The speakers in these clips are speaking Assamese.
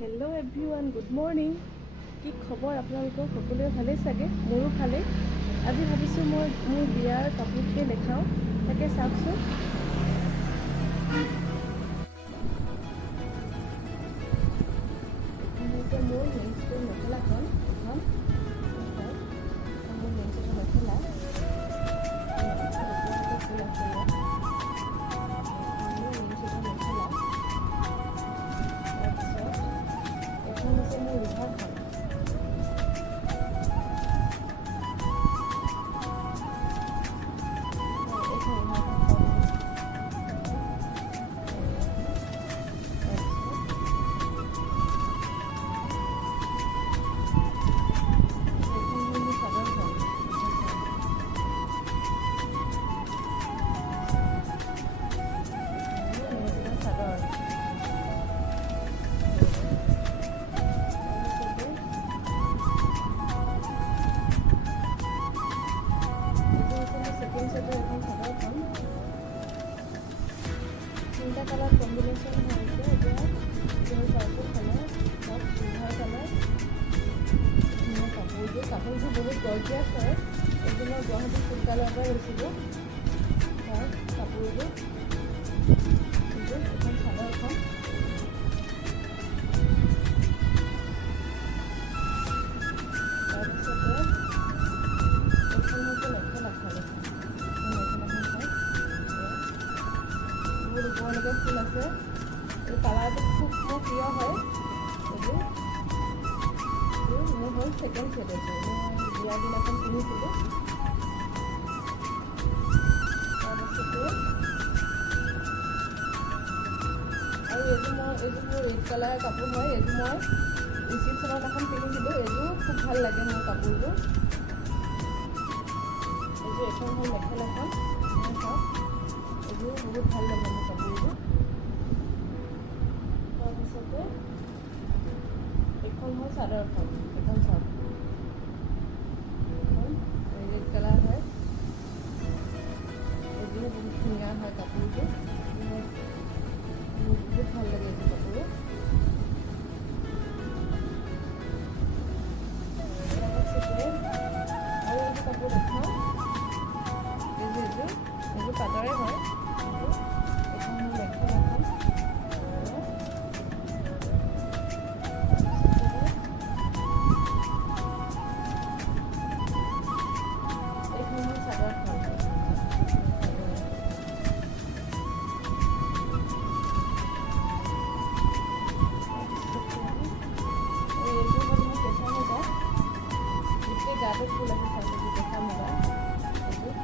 Hello' everyone, good morning. কি খবৰ আপোনালোকৰ? সকলোৱে ভালেই চাগে? মোৰো ভালেই। আজি ভাবিছোঁ মই মোৰ বিয়াৰ কাপোৰখিনি দেখাওঁ, তাকে চাওকচোন। এইখন হৈছে মোৰ মেইন চিটৰ মেখেলাখন। এইখন মোৰ মেইন চিটৰ মেখেলা। ফুল আছে ইয়াত। মোৰ মেইন চিটৰ মেখেলা। তাৰপিছত এইখন হৈছে মোৰ ৰিহাখন। তিনিটা কালাৰ কম্বিনেশ্যন হৈ আছে। এতিয়া পাৰ্পল কালাৰ, তাত চিলভাৰ কালাৰ। কাপোৰযোৰ বহুত গৰ্জিয়াছ হয়। এইযোৰ মই গুৱাহাটী চিল্কালয়ৰ পৰা লৈছিলোঁ। কাপোৰযোৰ এখন চাদৰখন। তাৰপিছতে এইখন হৈছে মেখেলাখন। বহুত ওপৰলৈকে ফুল আছে। এই কালাৰটো খুব মোৰ প্ৰিয় হয়। এইবোৰ মোৰ হ'ল ছেকেণ্ড ছেট। এইযোৰ মই বিয়াৰ দিনাখন পিন্ধিছিলোঁ। তাৰপাছতে আৰু এইযোৰ মোৰ ৰেড কালাৰ কাপোৰ হয়। এইযোৰ মই ৰিচিপশ্যনত এখন পিন্ধিছিলোঁ। এইযোৰ খুব ভাল লাগে মোৰ কাপোৰযোৰ। এইখন হ'ল মেখেলাখন। চাওক, এইযোৰ বহুত ভাল লাগে মোৰ কাপোৰযোৰ। তাৰপিছতে এইখন হ'ল চাদৰখন। এইখন চাওক, এইখন ৰেড কালাৰ হয়। এইযোৰো বহুত ধুনীয়া হয় কাপোৰযোৰ। মোৰ বহুত ভাল লাগে এইযোৰ কাপোৰো। তাৰপিছতে আৰু এইযোৰ কাপোৰ দেখাওঁ। এইযোৰ পাটৰে হয়। এইখন মোৰ মেখেলাখন। এইখন মোৰ চাদৰখন। এইযোৰ হ'ল মোৰ কেঁচা মুগা। গোটেই গাটো ফুল আছে। চাইছোঁ কেঁচা মুগা। এইযোৰ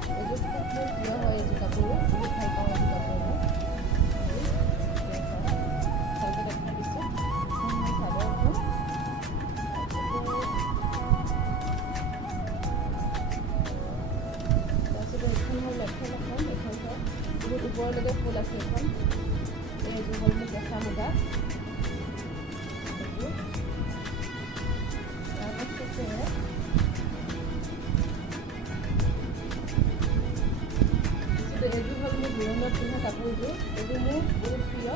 খুব মোৰ প্ৰিয় হয়। এইযোৰ কাপোৰো বহুত ভাল পাওঁ। এইযোৰ কাপোৰ মই ভালকৈ দেখাই দিছোঁ। এইখন মোৰ চাদৰখন। তাৰপিছতে এইখন হ'ল মেখেলাখন। এইখন চাওক, বহুত ওপৰলৈকে ফুল আছে। এইখন এইযোৰ হ'ল মোৰ কেঁচা মুগা। তাৰপাছতে এইযোৰ হ'ল মোৰ জোৰোণত পিন্ধা কাপোৰযোৰ। এইযোৰ মোৰ বহুত প্ৰিয়।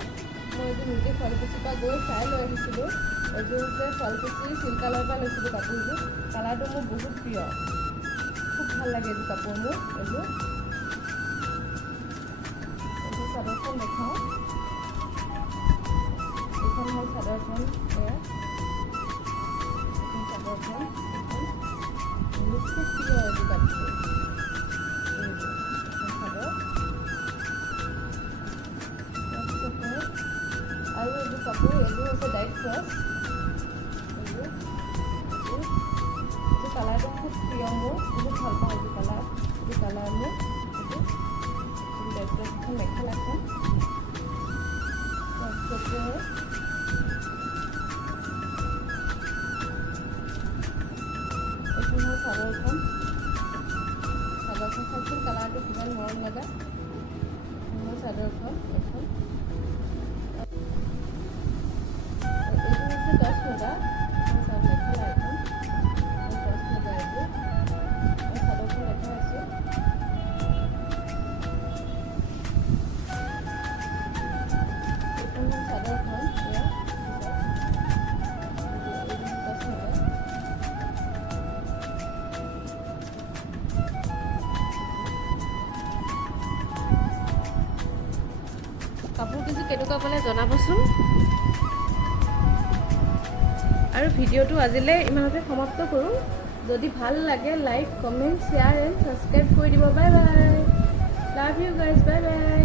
মই এইযোৰ নিজে শুৱালকুছিৰ পৰা গৈ চাই লৈ আহিছিলোঁ। এইযোৰ হৈছে শুৱালকুছি চিল্কালয়ৰ পৰা লৈছিলোঁ কাপোৰযোৰ। কালাৰটো মোৰ বহুত প্ৰিয়। খুব ভাল লাগে এইযোৰ কাপোৰ মোৰ। এইযোৰ চাদৰখন দেখাওঁ। এইখন হ'ল চাদৰখন। এইখন চাদৰখন। মোৰ খুব প্ৰিয় এইযোৰ কাপোৰ। আৰু এইযোৰ কাপোৰ, এইযোৰ হৈছে ডাইট ক্ৰছ। এইযোৰ কালাৰটো খুব প্ৰিয় মোৰ। বহুত ভাল পাওঁ এইযোৰ কালাৰ। এইযোৰ কালাৰ মোৰ এইযোৰ ডাইট ক্ৰছ। এখন মেখেলাখন। তাৰপিছতে এইখন হ'ল চাদৰখন। চাওকচোন কালাৰটো কিমান মৰম লগা। মোৰ চাদৰখন এইখন। এইযোৰ হৈছে টচ মুগা। এখন চাওক মেখেলা। এখন টচ মুগা। এইযোৰ মই চাদৰখন দেখাই আছোঁ। এইখন হ'ল চাদৰখন। কাপোৰ কিছু কেনেকুৱা পালে জনাবচোন। আৰু ভিডিঅ'টো আজিলৈ ইমানতে সমাপ্ত কৰোঁ। যদি ভাল লাগে like comment share and subscribe কৰি দিব। Bye bye, love you guys, bye bye.